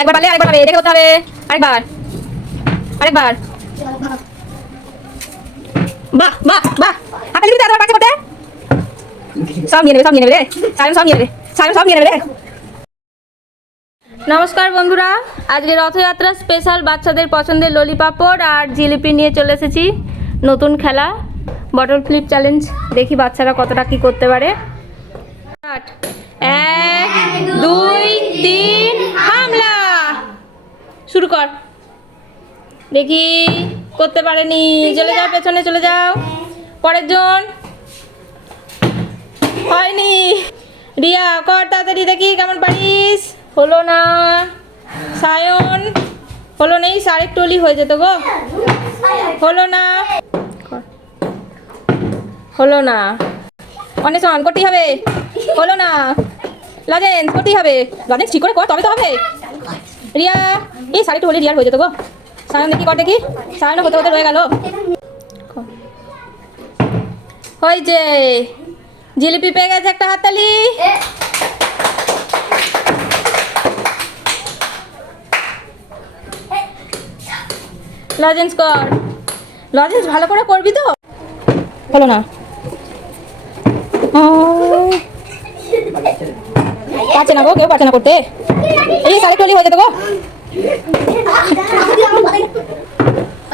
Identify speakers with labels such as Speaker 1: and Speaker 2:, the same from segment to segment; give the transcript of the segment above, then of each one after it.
Speaker 1: একবার পারলে আরেকবার হবে দেখে করতে হবে। আরেকবার। আরেকবার। বাহ বাহ বাহ। হাতে পারছে করতে সব নিয়ে নেবে, সব নিয়ে নেবে রে। সায়ন সব নিয়ে নেবে, সায়ন সব নিয়ে নেবে রে।
Speaker 2: নমস্কার বন্ধুরা, আজকে রথযাত্রা স্পেশাল বাচ্চাদের পছন্দের ললিপাপড় আর জিলিপি নিয়ে চলে এসেছি। নতুন খেলা বটল ফ্লিপ চ্যালেঞ্জ দেখি বাচ্চারা কতটা কি করতে পারে। এক, দুই, তিন, হামলা! শুরু কর। দেখি, করতে পারেনি। চলে যাও, পেছনে চলে যাও। পরের জন। হয়নি। রিয়া, কর তাড়াতাড়ি, দেখি কেমন পারিস। হলো না। সায়ন। হলো নেই সারেক টলি হয়ে যেত গো। হলো না। হলো না। অনেক অনেশন করতেই হবে। হলো না। লজেন্স, করতেই হবে। লজেন্স ঠিক করে কর, তবে তো হবে। রিয়া। এই শাড়িটা হলে রিয়ার হয়ে যেত গো। সায়ন দেখি কর দেখি। সায়নও হতে হতে রয়ে গেল। হয়েছে জিলিপি পেয়ে গেছে একটা হাততালি। লজেন্স কর। লজেন্স ভালো করে করবি তো? হলো না। ও, পারছে না গো কেউ পারছে না করতে। এই সাড়ে টলি হয়ে যেত গো।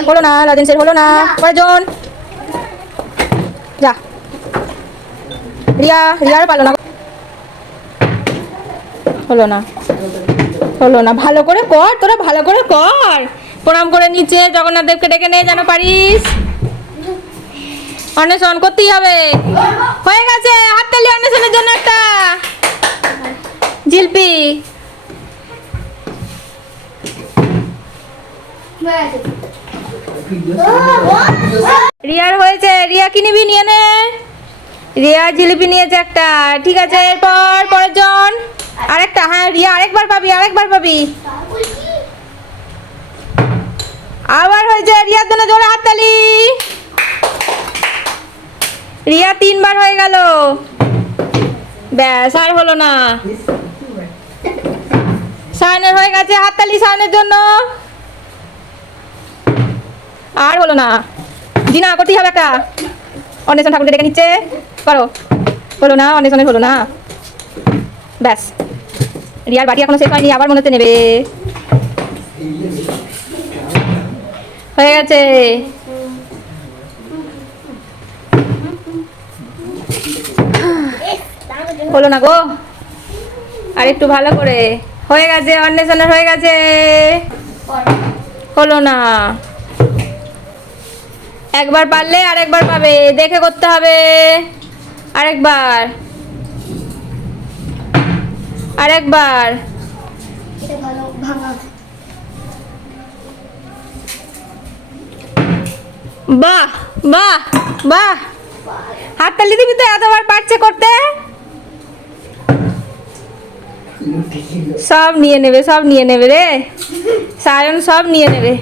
Speaker 2: হলো না লজেন্সের হলো না। কয়জন? যা। রিয়া রিয়ার পালো না। হলো না। হলো না। ভালো করে কর, তোরা ভালো করে কর। প্রণাম করে নিচে, জগন্নাথ দেবকে ডেকে নে যেন পারিস। অন্বেষণ করতেই হবে। রিয়ার হয়েছে, রিয়া কি নিবি? নিয়ে নে। রিয়া জিলিপি নিয়েছে একটা। ঠিক আছে, এরপর পরের জন। আরেকটা হ্যাঁ রিয়া, আরেকবার পাবি আরেকবার পাবি। আবার হয়েছে, রিয়ার জন্য জোরে হাততালি। রিয়া তিনবার হয়ে গেল। ব্যাস, আর হলো না। সায়নের হয়ে গেছে হাততালি সায়নের জন্য। আর হলো না। দিনা করতেই হবে একটা। অন্বেষণ ঠাকুরকে ডেকে নিচ্ছে। করো। হলো না, অন্বেষণের হলো না। ব্যাস। রিয়ার বাটি এখনও শেষ হয়নি, আবার মনে হচ্ছে নেবে। হয়ে গেছে। হলো না গো। আর একটু ভালো করে। হয়ে গেছে, অন্বেষণের হয়ে গেছে। হলো না। একবার পারলে আরেকবার পাবে দেখে করতে হবে। আরেকবার। আরেকবার। বাহ বাহ বাহ। হাততালি দিবি তো এতবার পারছে করতে? সব নিয়ে নেবে সব নিয়ে নেবে রে। সায়ন সব নিয়ে নেবে।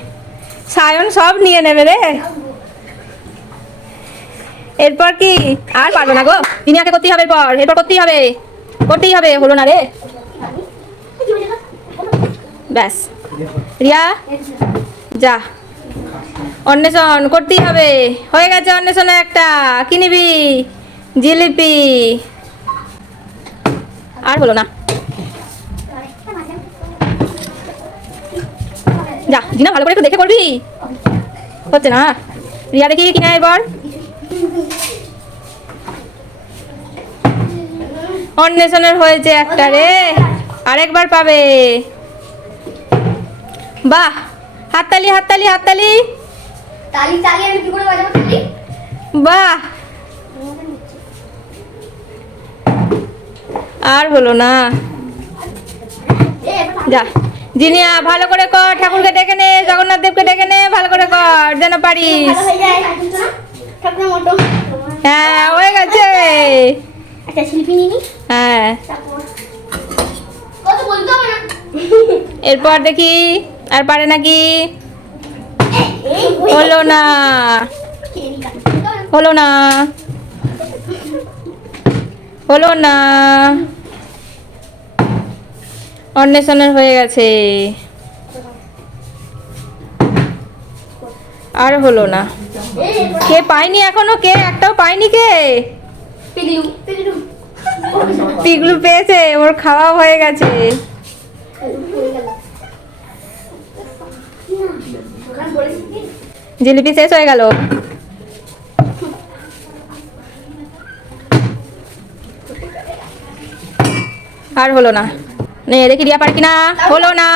Speaker 2: সায়ন সব নিয়ে নেবে রে। এরপর কি? আর পারব না গো। দিনিয়াকে করতেই হবে এরপর। এরপর করতেই হবে। করতেই হবে। হলো না রে। ব্যাস। রিয়া, যা। অন্বেষণ করতেই হবে। হয়ে গেছে অন্বেষণে একটা। কি নিবি? জিলিপি। আর হলো না। যা, জিনা, ভালো করে একটু দেখে করবি? হচ্ছে না? রিয়া দেখি কিনা এবার? অন্বেষণের হয়েছে একটা রে। আরেকবার পাবে। বাহ হাততালি হাততালি হাততালি।
Speaker 3: তালি তালি আমি কি করে বাজাবো তালি?
Speaker 2: বাহ। আর হলো না। যা জিনিয়া ভালো করে কর ঠাকুরকে ডেকে নে জগন্নাথ দেবকে ডেকে নে ভালো করে কর যেন পারিস।
Speaker 3: হয়ে
Speaker 2: হ্যাঁ হয়ে গেছে। হ্যাঁ। এরপর দেখি আর পারে নাকি? হলো না। হলো না। হলো না। অন্বেষণের হয়ে গেছে। আর হলো না। কে পায়নি এখনও? কে? একটাও পায়নি কে?
Speaker 3: পিগলু
Speaker 2: পেয়েছে, ওর খাওয়া হয়ে গেছে। জিলিপি শেষ হয়ে গেল। আর হলো না। নে, দেখি রিয়া পারে কিনা হলো না।